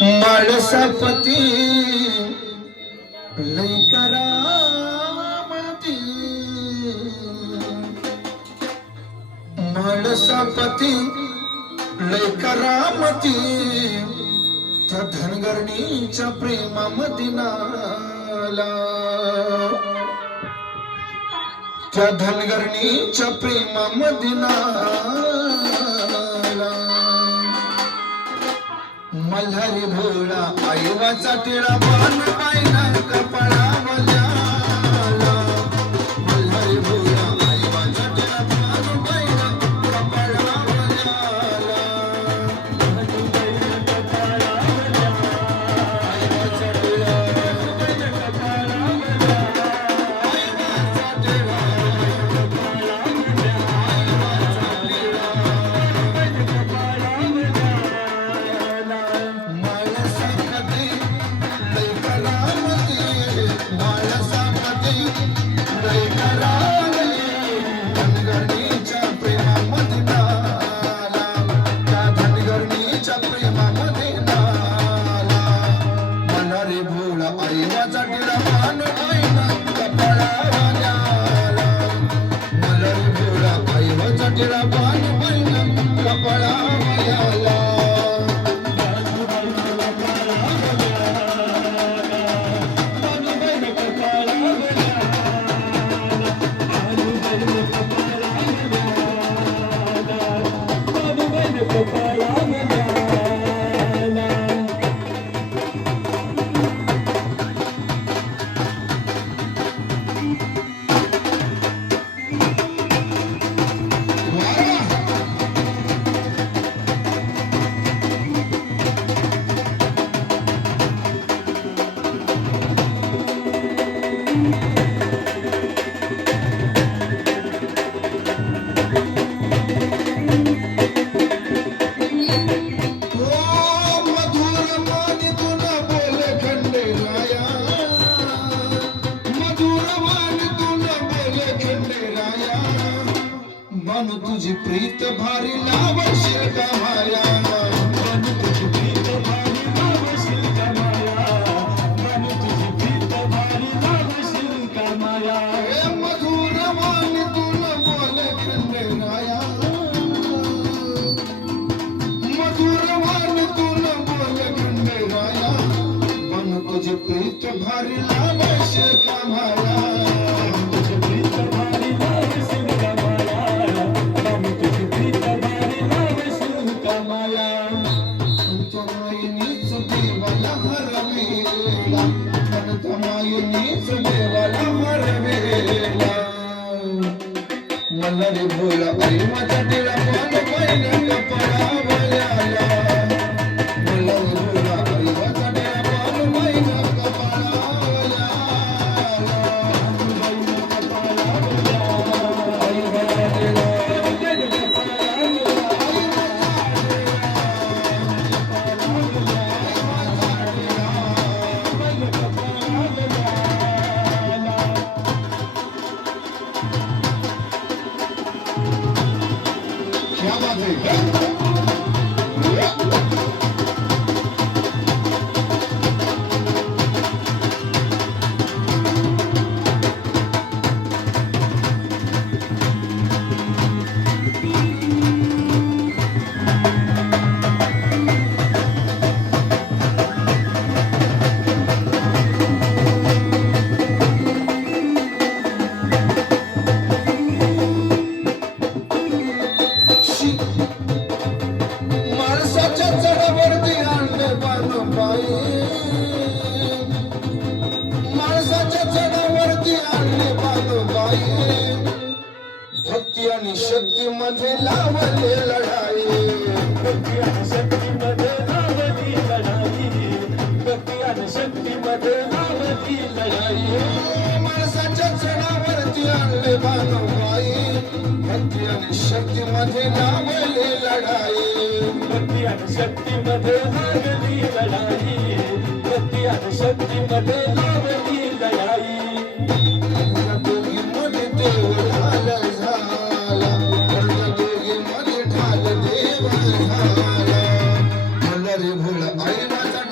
माळसापती लय करामती, माळसापती लय करामती, त्या धनगरणीच्या प्रेमामध्ये नाला, त्या धनगरणीच्या प्रेमामध्ये नाला. मल्हारी भोळा आईवाचा टिळा पान पाहिला कपाळावल्या, मल्हारी भोळा आईवाचा टिळा पान पाहिला कपाळावल्या. आईवाचा टिळा पाहिला कपाळावल्या, आईवाचा टिळा कपाळावल्या, आईवाचा टिळा पाहिला कपाळावल्या. माळसापती लय करामती, माळसापती लय करामती, धनगरणीच्या प्रेमामध्ये नाला, त्या धनगरणीच्या प्रेमामध्ये नाला. मल्हारी भोळा आईवाचा टिळा पान पाहिला कपाळावल्या, मल्हारी भोळा आईवाचा टिळा पान पाहिला कपाळावल्या. बानू तुझी प्रीत भारी लावशील का माया, बानू तुझी प्रीत भारी लावशील का माया, बानू तुझी प्रीत भारी लावशील का माया. हे मधुर वाणी तुला बोले खंडेराया, मधुर वाणी तुला बोले खंडेराया, बानू तुझी प्रीत भारी लावशील का माया. मल्हारी भोळा आईवाचा टिळा पान पाहिला कपाळावल्या, मल्हारी भोळा आईवाचा टिळा पान पाहिला कपाळावल्या. आईवाचा टिळा क्या बात है. माणसाच्या चढावरती आणले बानुबाई, माणसाच्या चढावरती आणले बानुबाई, भक्ती आणि शक्ती मध्ये लावले लढाई, भक्ती आणि शक्ती मध्ये लावली लढाई, भक्ती आणि शक्ती मध्ये लावली लढाई. माणसाच्या चढावरती आणले बानुबाई, भक्ती आणि शक्ती मध्ये लावले लढाई, भक्ती आणि शक्ती मध्ये लागली लढाई, भक्ती आणि शक्ती मध्ये लागली लढाई. दोघी मध्ये देव ढाल झाला, दोघी मध्ये ढाल देव झाला. मल्हारी भोळा आईवाचा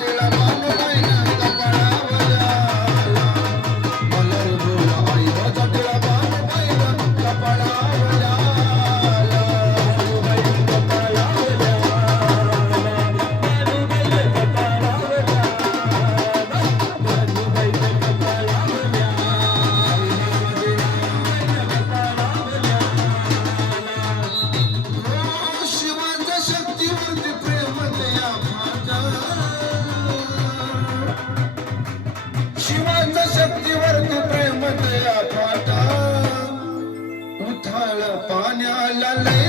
शिवाच्या शक्तीवरती प्रेम दया माझ्या शिवाच्या शक्तीवरती प्रेम दया फाटा उथाळ पाण्याला लय